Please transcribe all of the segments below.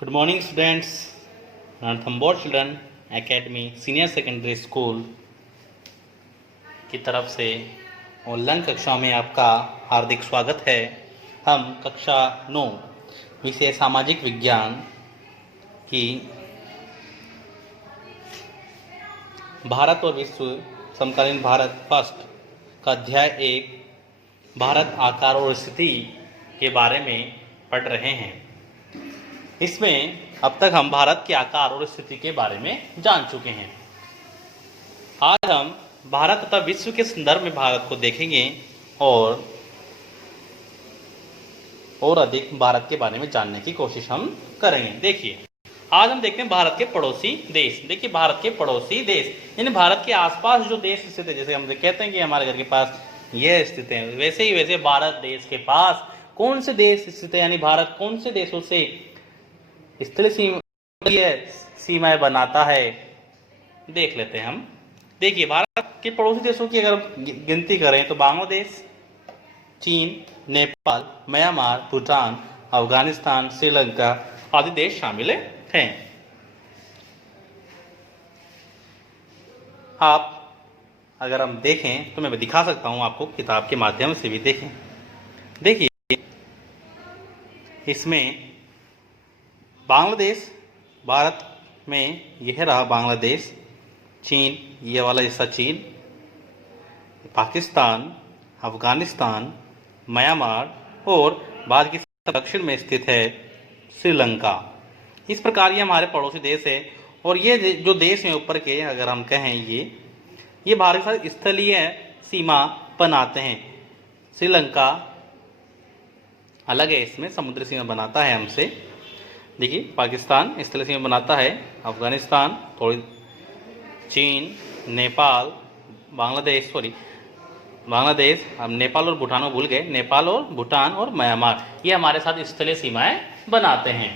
Good morning, students. Ranthambore children academy senior secondary school की तरफ से ऑनलाइन कक्षा में आपका हार्दिक स्वागत है। हम कक्षा 9 विषय सामाजिक विज्ञान की भारत और विश्व समकालीन भारत फर्स्ट का अध्याय 1 भारत आकार और स्थिति के बारे में पढ़ रहे हैं। इसमें अब तक हम भारत के आकार और स्थिति के बारे में जान चुके हैं। आज हम भारत तथा विश्व के संदर्भ में भारत को देखेंगे और अधिक भारत के बारे में जानने की कोशिश हम करेंगे। देखिए, आज हम देखते हैं भारत के पड़ोसी देश। देखिए, भारत के पड़ोसी देश यानी भारत के आसपास जो देश स्थित है, जैसे हम कहते हैं कि हमारे घर के पास यह स्थित है, वैसे भारत देश के पास कौन से देश स्थित है, यानी भारत कौन से देशों से स्थलीय सीमाएं बनाता है, देख लेते हैं हम। देखिए, भारत के पड़ोसी देशों की अगर गिनती करें तो बांग्लादेश, चीन, नेपाल, म्यांमार, भूटान, अफगानिस्तान, श्रीलंका आदि देश शामिल हैं। आप अगर हम देखें तो मैं दिखा सकता हूं आपको, किताब के माध्यम से भी देखें। देखिए, इसमें बांग्लादेश भारत में यह रहा बांग्लादेश, चीन ये वाला हिस्सा चीन, पाकिस्तान, अफगानिस्तान, म्यांमार और भारत की दक्षिण में स्थित है श्रीलंका। इस प्रकार ये हमारे पड़ोसी देश है। और ये जो देश हैं ऊपर के, अगर हम कहें ये भारत के साथ स्थलीय सीमा बनाते हैं। श्रीलंका अलग है, इसमें समुद्री सीमा बनाता है हमसे। देखिए, पाकिस्तान स्थलीय सीमा बनाता है, अफगानिस्तान थोड़ी, चीन, नेपाल, बांग्लादेश, हम नेपाल और भूटान को भूल गए, नेपाल और भूटान और म्यांमार ये हमारे साथ स्थलीय सीमाएं बनाते हैं।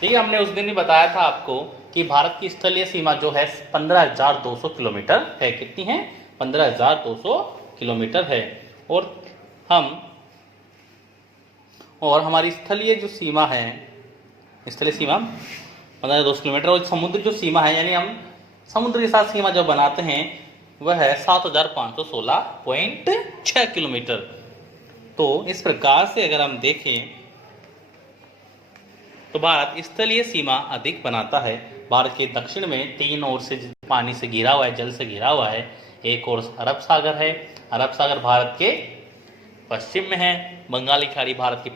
देखिए, हमने उस दिन भी बताया था आपको कि भारत की स्थलीय सीमा जो है 15,200 किलोमीटर है। कितनी है? 15,200 किलोमीटर है। और हमारी स्थलीय जो सीमा है, स्थलीय सीमा 15,200 किलोमीटर, और समुद्र जो सीमा है, यानी हम समुद्र के साथ सीमा जो बनाते हैं वह है 7,516.6 किलोमीटर। तो इस प्रकार से अगर हम देखें तो भारत स्थलीय सीमा अधिक बनाता है। भारत के दक्षिण में 3 ओर से पानी से घिरा हुआ है, जल से घिरा हुआ है। एक ओर अरब सागर है, अरब सागर भारत के पश्चिम में है, बंगाली खाड़ी भारत के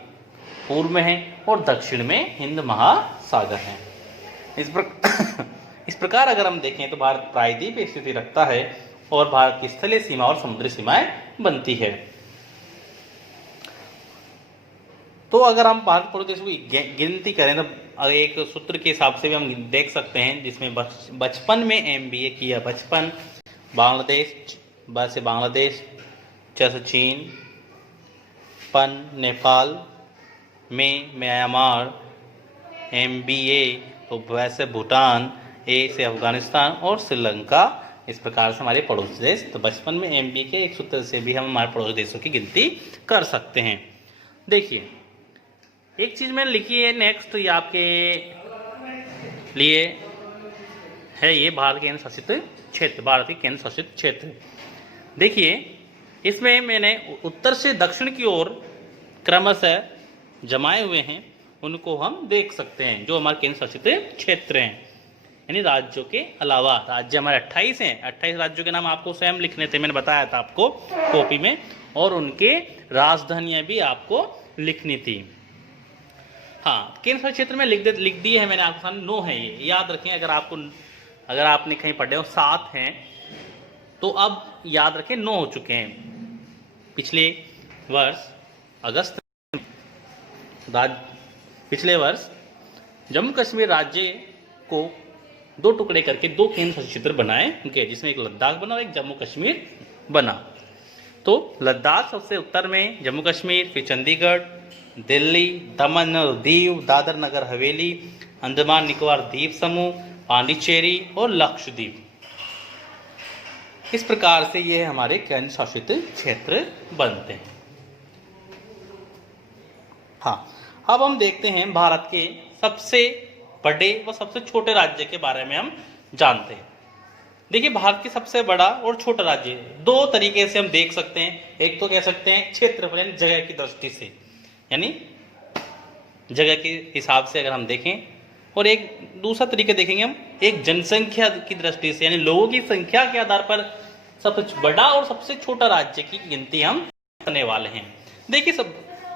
पूर्व में है और दक्षिण में हिंद महासागर है। इस प्रकार अगर हम देखें तो भारत प्रायद्वीप की स्थिति रखता है और भारत की स्थलीय सीमा और समुद्री सीमाएं बनती है। तो अगर हम भारत पड़ोसी देशों की गिनती करें तो एक सूत्र के हिसाब से भी हम देख सकते हैं, जिसमें बचपन में MBA किया। बचपन बांग्लादेश, से बांग्लादेश, जैसे चीन, पन नेपाल, में म्यांमार, MBA तो वैसे भूटान, A से अफगानिस्तान और श्रीलंका। इस प्रकार से हमारे पड़ोसी देश। तो बचपन में MBA के एक सूत्र से भी हम हमारे पड़ोसी देशों की गिनती कर सकते हैं। देखिए, एक चीज मैंने लिखी है नेक्स्ट, ये आपके लिए है, ये भारत केंद्र शासित क्षेत्र, भारत के केंद्र शासित क्षेत्र। देखिए, इसमें मैंने उत्तर से दक्षिण की ओर क्रमशः जमाए हुए हैं, उनको हम देख सकते हैं, जो हमारे केंद्र शासित क्षेत्र हैं, यानी राज्यों के अलावा। राज्य हमारे 28 हैं। 28 राज्यों के नाम आपको स्वयं लिखने थे, मैंने बताया था आपको कॉपी में, और उनके राजधानियां भी आपको लिखनी थी। हाँ, केंद्र शासित क्षेत्र में लिख दिए हैं मैंने आपके सामने। 9 है, ये याद रखें। अगर आपने कहीं पढ़े हो 7 हैं तो अब याद रखें 9 हो चुके हैं। पिछले वर्ष जम्मू कश्मीर राज्य को 2 टुकड़े करके 2 केंद्र शासित क्षेत्र बनाए उनके, जिसमें एक लद्दाख बना और एक जम्मू कश्मीर बना। तो लद्दाख सबसे उत्तर में, जम्मू कश्मीर, फिर चंडीगढ़, दिल्ली, दमन और दीव, दादर नगर हवेली, अंडमान निकोबार द्वीप समूह, पांडिचेरी और लक्षद्वीप। इस प्रकार से ये हमारे केंद्र शासित क्षेत्र बनते हैं। हाँ, अब हम देखते हैं भारत के सबसे बड़े व सबसे छोटे राज्य के बारे में हम जानते हैं। देखिए भारत की सबसे बड़ा और छोटा राज्य दो तरीके से हम देख सकते हैं। एक तो कह सकते हैं क्षेत्रफल यानी जगह की दृष्टि से, यानी जगह के हिसाब से अगर हम देखें, और एक दूसरा तरीका देखेंगे हम एक जनसंख्या की दृष्टि से, यानी लोगों की संख्या के आधार पर सबसे बड़ा और सबसे छोटा राज्य की गिनती हम करने वाले हैं। देखिए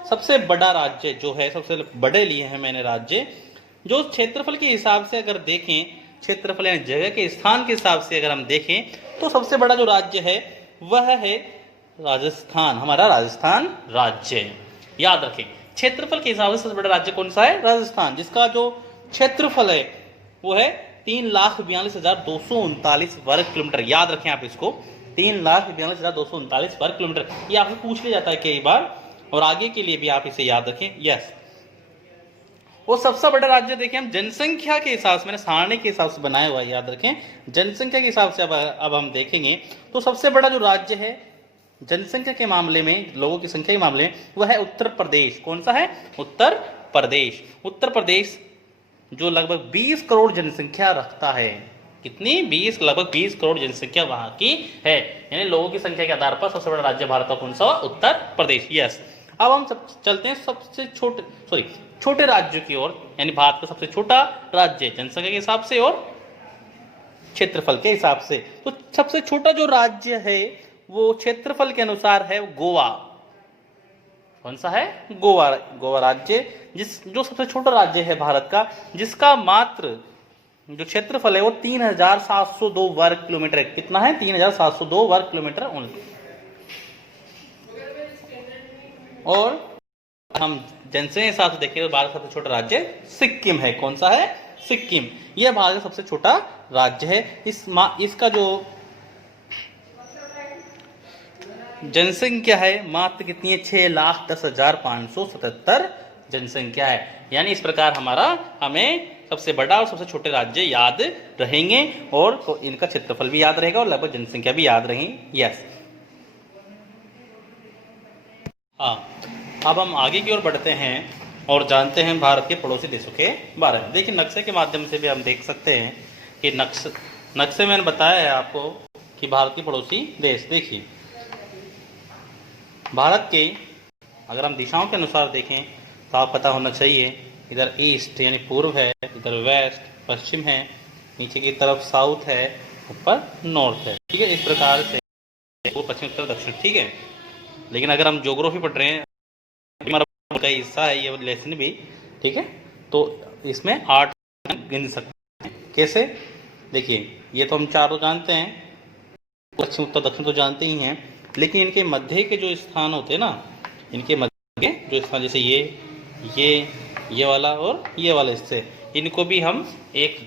सबसे बड़ा राज्य जो है, सबसे बड़े लिए हैं मैंने राज्य, जो क्षेत्रफल के हिसाब से अगर देखें, क्षेत्रफल यानी जगह के स्थान के हिसाब से अगर हम देखें, तो सबसे बड़ा जो राज्य है वह है राजस्थान, हमारा राजस्थान राज्य। याद रखें क्षेत्रफल के हिसाब से सबसे बड़ा राज्य कौन सा है? राजस्थान, जिसका जो क्षेत्रफल है वो है 3,42,239 वर्ग किलोमीटर। याद रखें आप इसको, 3,42,239 वर्ग किलोमीटर। ये आपसे पूछ लिया जाता है कई बार, और आगे के लिए भी आप इसे याद रखें। यस, वो सबसे बड़ा राज्य देखिए हम जनसंख्या के हिसाब से, मैंने सारणी के हिसाब से बनाया हुआ है, याद रखें जनसंख्या के हिसाब से अब हम देखेंगे तो सबसे बड़ा जो राज्य है जनसंख्या के मामले में, लोगों की संख्या के मामले में, वह है उत्तर प्रदेश। कौन सा है? उत्तर प्रदेश। उत्तर प्रदेश जो लगभग 20 करोड़ जनसंख्या रखता है। कितनी? लगभग 20 करोड़ जनसंख्या वहां की है, यानी लोगों की संख्या के आधार पर सबसे बड़ा राज्य भारत का कौन सा? उत्तर प्रदेश। यस, अब हम चलते हैं सबसे छोटे राज्यों की ओर, यानी भारत का सबसे छोटा राज्य जनसंख्या के हिसाब से और क्षेत्रफल के हिसाब से। तो सबसे छोटा जो राज्य है वो क्षेत्रफल के अनुसार है गोवा। कौन सा है? गोवा। गोवा राज्य जो सबसे छोटा राज्य है भारत का, जिसका मात्र जो क्षेत्रफल है वो 3,702 वर्ग किलोमीटर है। कितना है? 3,702 वर्ग किलोमीटर ओनली। और हम जनसंख्या के हिसाब से देखें तो भारत का सबसे छोटा राज्य सिक्किम है। कौन सा है? सिक्किम। यह भारत का सबसे छोटा राज्य है। इसका जो जनसंख्या है मात्र कितनी है? 6,10,577 जनसंख्या है। यानी इस प्रकार हमें सबसे बड़ा और सबसे छोटे राज्य याद रहेंगे, और तो इनका क्षेत्रफल भी याद रहेगा और लगभग जनसंख्या भी याद रहेगी। यस, हाँ, अब हम आगे की ओर बढ़ते हैं और जानते हैं भारत के पड़ोसी देशों के बारे में। देखिए नक्शे के माध्यम से भी हम देख सकते हैं कि नक्शे मैंने बताया है आपको कि भारत के पड़ोसी देश। देखिए भारत के अगर हम दिशाओं के अनुसार देखें तो आपको पता होना चाहिए, इधर ईस्ट यानी पूर्व है, इधर वेस्ट पश्चिम है, नीचे की तरफ साउथ है, ऊपर नॉर्थ है। ठीक है, इस प्रकार से पूर्व पश्चिम उत्तर दक्षिण। ठीक है, लेकिन अगर हम ज्योग्राफी पढ़ रहे हैं, हमारा का हिस्सा है ये लेसन भी, ठीक है, तो इसमें 8 गिन सकते हैं। कैसे? देखिए ये तो हम चारों जानते हैं, पश्चिम उत्तर दक्षिण तो जानते ही हैं, लेकिन इनके मध्य के जो स्थान होते हैं ना, इनके मध्य के जो स्थान, जैसे ये वाला और ये वाला हिस्से, इनको भी हम एक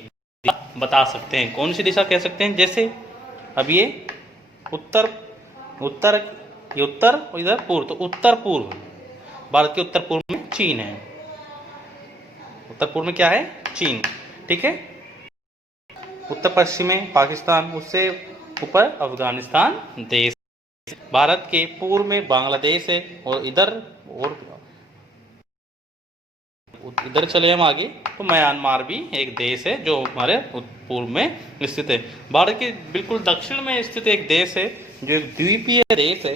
बता सकते हैं। कौन सी दिशा कह सकते हैं? जैसे अब ये उत्तर और इधर पूर्व, तो उत्तर पूर्व, भारत के उत्तर पूर्व में चीन है। उत्तर पूर्व में क्या है? चीन। ठीक है, उत्तर पश्चिम में पाकिस्तान, उससे ऊपर अफगानिस्तान देश, भारत के पूर्व में बांग्लादेश है, और इधर चले हम आगे तो म्यांमार भी एक देश है जो हमारे पूर्व में स्थित है। भारत के बिल्कुल दक्षिण में स्थित एक देश है जो एक द्वीपीय देश है,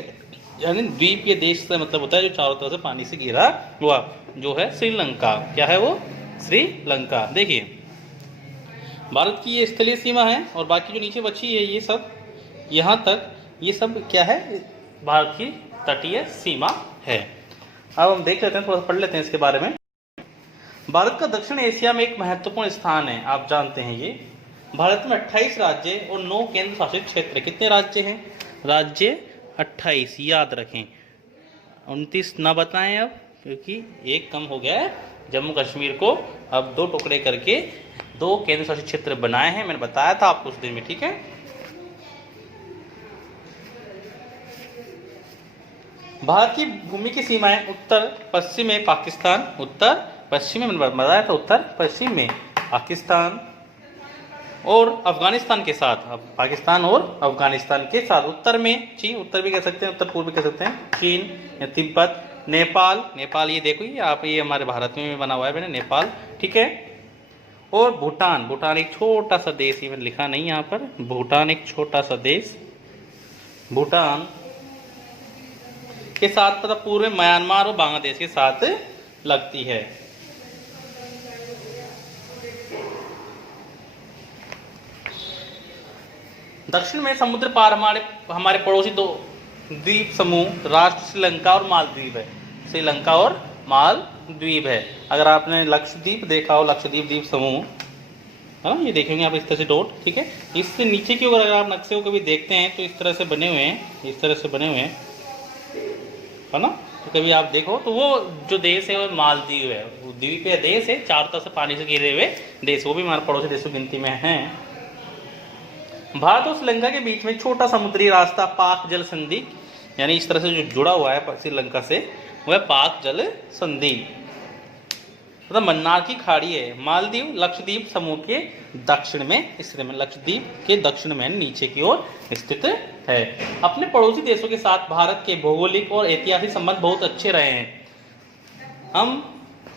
यानी द्वीपीय देश से मतलब होता है जो चारों तरफ से पानी से घिरा हुआ, जो है श्रीलंका। क्या है वो? श्रीलंका। देखिए भारत की ये स्थलीय सीमा है, और बाकी जो नीचे बची है ये सब यहाँ तक, ये सब क्या है? भारत की तटीय सीमा है। अब हम देख लेते हैं, थोड़ा सा पढ़ लेते हैं इसके बारे में। भारत का दक्षिण एशिया में एक महत्वपूर्ण स्थान है, आप जानते हैं ये। भारत में 28 राज्य और 9 केंद्र शासित क्षेत्र। कितने राज्य हैं? राज्य 28, याद रखें। 29 ना बताएं अब, क्योंकि एक कम हो गया है। जम्मू कश्मीर को अब 2 टुकड़े करके 2 केंद्र शासित क्षेत्र बनाए हैं, मैंने बताया था आपको उस दिन में। ठीक है, भारत की भूमि की सीमाएं उत्तर पश्चिम में पाकिस्तान, उत्तर पश्चिम में मैंने बताया था, उत्तर पश्चिम में पाकिस्तान और अफगानिस्तान के साथ, पाकिस्तान और अफगानिस्तान के साथ। उत्तर में चीन, उत्तर भी कह सकते हैं, उत्तर पूर्व भी कह सकते हैं, चीन या तिब्बत, नेपाल। ये देखो, ये हमारे भारत में भी बना हुआ है मैंने, नेपाल। ठीक है। और भूटान, भूटान एक छोटा सा देश, ये मैंने लिखा नहीं यहाँ पर, भूटान एक छोटा सा देश, भूटान के साथ तथा पूर्व में म्यांमार और बांग्लादेश के साथ लगती है। दक्षिण में समुद्र पार हमारे पड़ोसी दो द्वीप समूह राष्ट्र श्रीलंका और मालदीव है। श्रीलंका और मालदीव है। अगर आपने लक्षद्वीप देखा हो, लक्षद्वीप द्वीप समूह, हाँ ये देखेंगे आप इस तरह से डॉट, ठीक है। इससे नीचे की ओर अगर आप नक्शे को कभी देखते हैं तो इस तरह से बने हुए हैं, इस तरह से बने हुए हैं, है ना। तो कभी आप देखो तो वो जो देश है वो मालदीव है, वो द्वीपीय देश है, चारों तरफ से पानी से घिरे हुए देश, वो भी हमारे पड़ोसी देशों की गिनती में हैं। भारत और श्रीलंका के बीच में छोटा समुद्री रास्ता पाक जल संधि, यानी इस तरह से जो जुड़ा हुआ है श्रीलंका से, वह पाक जल संधि, मतलब मन्नार की खाड़ी है। मालदीव लक्षद्वीप समूह के दक्षिण में, इसमें लक्षद्वीप के दक्षिण में नीचे की ओर स्थित है। अपने पड़ोसी देशों के साथ भारत के भौगोलिक और ऐतिहासिक संबंध बहुत अच्छे रहे हैं। हम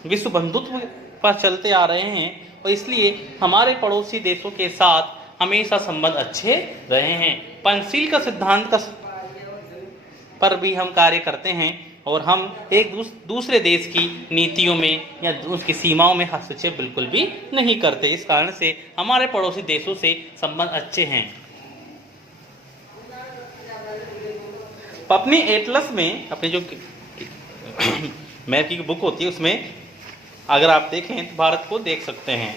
विश्व बंधुत्व पर चलते आ रहे हैं और इसलिए हमारे पड़ोसी देशों के साथ हमेशा संबंध अच्छे रहे हैं। पंचशील का सिद्धांत का पर भी हम कार्य करते हैं और हम एक दूसरे देश की नीतियों में या उसकी सीमाओं में हस्तक्षेप बिल्कुल भी नहीं करते। इस कारण से हमारे पड़ोसी देशों से संबंध अच्छे हैं। अपनी एटलस में, अपनी जो मैप की बुक होती है उसमें अगर आप देखें तो भारत को देख सकते हैं।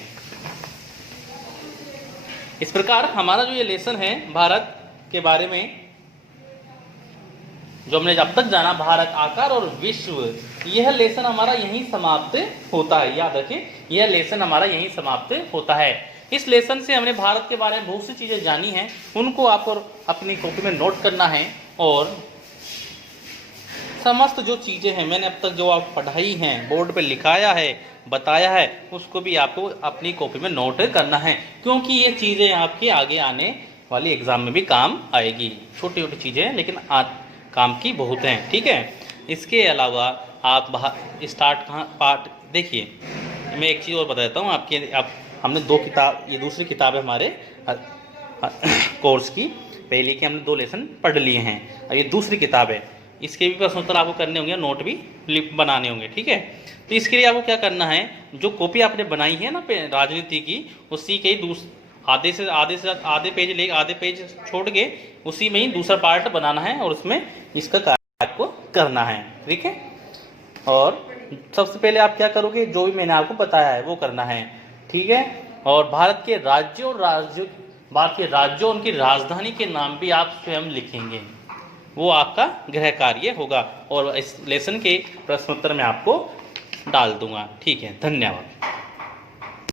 इस प्रकार हमारा जो ये लेसन है भारत के बारे में, जो हमने अब तक जाना, भारत, आकार और विश्व, यह लेसन हमारा यहीं समाप्त होता है। याद रखें, यह लेसन हमारा यहीं समाप्त होता है। इस लेसन से हमने भारत के बारे में बहुत सी चीजें जानी हैं, उनको आपको अपनी कॉपी में नोट करना है और समस्त जो चीजें हैं मैंने अब तक जो आप पढ़ाई हैं, बोर्ड पे लिखाया है, बताया है, उसको भी आपको अपनी कॉपी में नोट करना है, क्योंकि ये चीजें आपके आगे आने वाली एग्जाम में भी काम आएगी। छोटी छोटी चीजें लेकिन काम की बहुत हैं, ठीक है। इसके अलावा आप स्टार्ट कहाँ पार्ट देखिए, मैं एक चीज़ और बता देता हूँ आप हमने 2 किताब, ये दूसरी किताब है हमारे कोर्स की, पहले की हमने 2 लेसन पढ़ लिए हैं और ये दूसरी किताब है। इसके भी प्रश्न उत्तर आपको करने होंगे, नोट भी बनाने होंगे, ठीक है। तो इसके लिए आपको क्या करना है, जो कॉपी आपने बनाई है ना राजनीति की, उसी के आधे पेज ले, आधे पेज छोड़ के उसी में ही दूसरा पार्ट बनाना है और उसमें इसका कार्य आपको करना है, ठीक है। और सबसे पहले आप क्या करोगे, जो भी मैंने आपको बताया है वो करना है, ठीक है। और भारत के राज्यों उनकी राजधानी के नाम भी आप स्वयं लिखेंगे, वो आपका गृह कार्य होगा और इस लेसन के प्रश्नोत्तर में आपको डाल दूंगा, ठीक है। धन्यवाद।